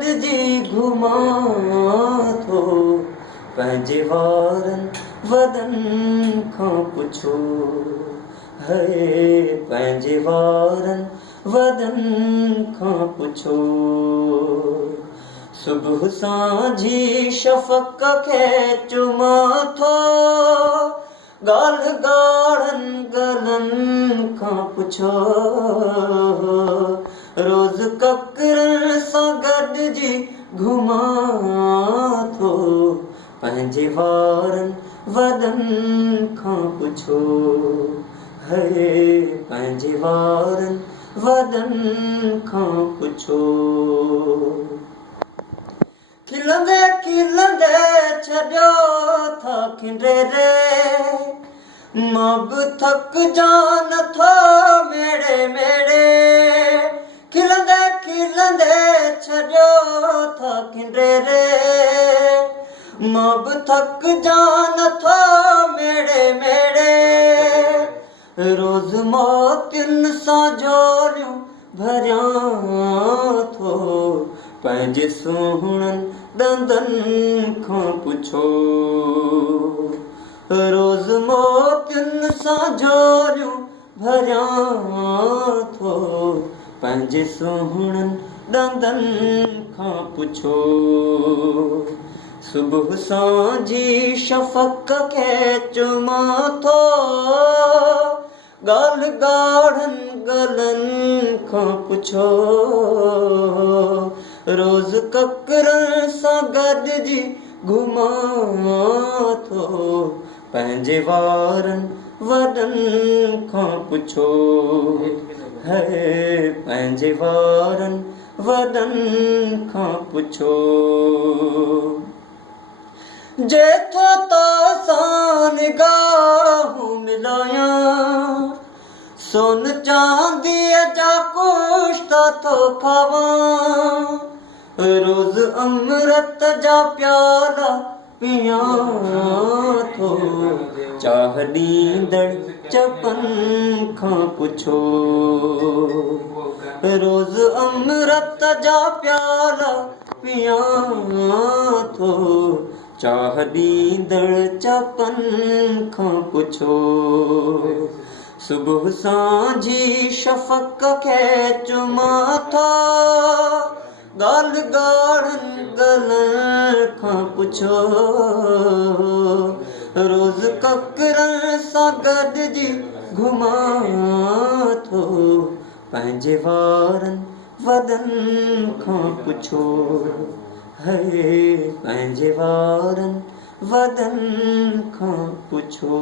गॾिजी घुमां थो पंहिंजे वारनि वॾनि खां पुछो है पंहिंजे वारनि वॾनि खां पुछो सुबुह सांझी शफ़क़ खे चुमां थो ॻाल्हि ॻाढ़नि गलनि खां पुछो रोज़ ककरनि सां गॾिजी घुमां थो पंहिंजे वारनि वॾनि खां पुछो है पंहिंजे वारनि वॾनि खां पुछो खिलंदे खिलंदे छॾियो था खिंडेरे मां बि थकिजां नथो मेड़े मेड़े खिलंदे खिलंदे छॾियो था खिंडेरे मां बि थकिजां नथो मेड़े मेड़े रोज़ मोतियुनि सां झोलियूं भरियां थो पंहिंजे सुहिणनि ॾंदनि खां पुछो रोज़ मोतियुनि सां झोलियूं भरियां थो पंहिंजे सुहिणनि ॾंदनि खां पुछो सुबुह सांझी शफ़क़ खे चुमां थो ॻाल्हि ॻाढ़नि गलनि खां पुछो रोज़ ककरनि सां गॾिजी घुमां थो पंहिंजे वारनि वॾनि खां पुछो है पंहिंजे वारनि वॾनि खां पुछो जेथो तो सां निगाहूं मिलायां सोन चांदीअ जा कुश्ता थो खावां रोज़ अमृत जा प्याला पियां थो चाह ॾींदड़ चपनि खां पुछो रोज़ अमृत जा प्याला पियां थो चाह ॾींदड़ चपनि खां पुछो सुबुह सांझी शफ़क़ खे चुमां थो ॻाल्हि ॻाढ़नि गलनि खां पुछो रोज़ ककरनि सां गॾिजी घुमां थो पंहिंजे वारनि वॾनि खां पुछो है पंहिंजे वारनि वॾनि खां पुछो